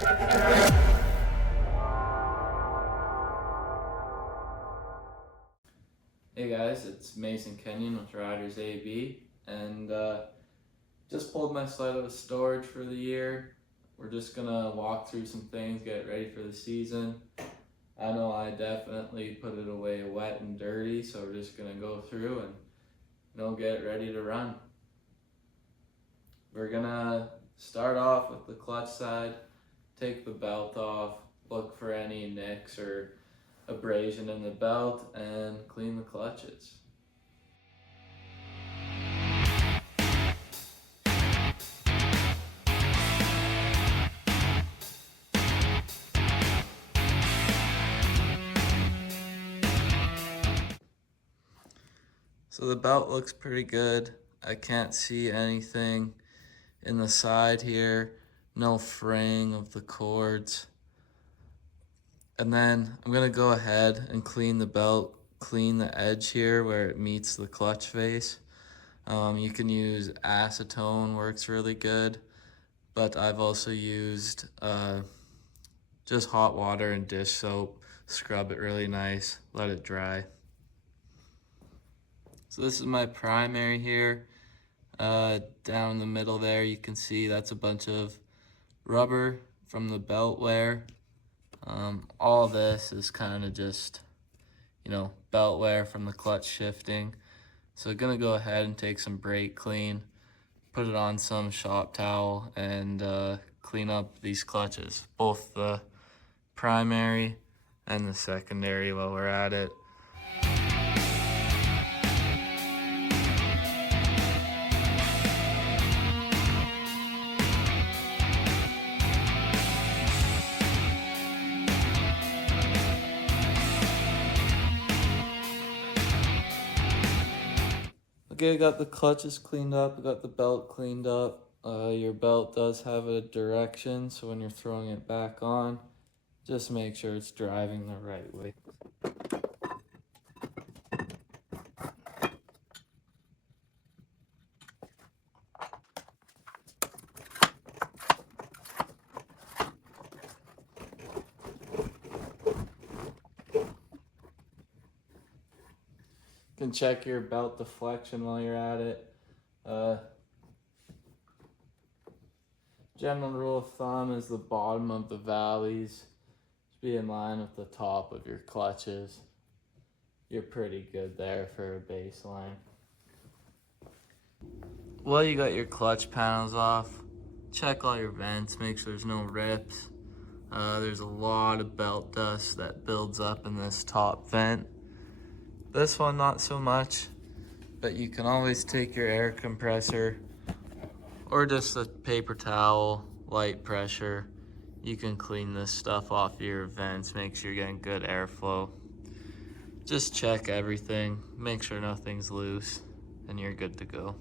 Hey guys, it's Mason Kenyon with Riders AB, and just pulled my sled out of storage for the year. We're just gonna walk through some things, get ready for the season. I know I definitely put it away wet and dirty, so we're just gonna go through and get ready to run. We're gonna start off with the clutch side, take the belt off, look for any nicks or abrasion in the belt, and clean the clutches. So the belt looks pretty good. I can't see anything in the side here, no fraying of the cords. And then I'm gonna go ahead and clean the belt, clean the edge here where it meets the clutch face. You can use acetone, works really good, but I've also used just hot water and dish soap, scrub it really nice, let it dry. So this is my primary here. Down in the middle there, you can see that's a bunch of rubber from the belt wear. All this is kind of just, belt wear from the clutch shifting. So I'm gonna go ahead and take some brake clean, put it on some shop towel, and clean up these clutches, both the primary and the secondary while we're at it. Okay, I got the clutches cleaned up, I got the belt cleaned up. Your belt does have a direction, so when you're throwing it back on, just make sure it's driving the right way. You can check your belt deflection while you're at it. General rule of thumb is the bottom of the valleys should be in line with the top of your clutches. You're pretty good there for a baseline. Well, you got your clutch panels off. Check all your vents, make sure there's no rips. There's a lot of belt dust that builds up in this top vent. This one, not so much, but you can always take your air compressor or just a paper towel, light pressure. You can clean this stuff off your vents, make sure you're getting good airflow. Just check everything, make sure nothing's loose, and you're good to go.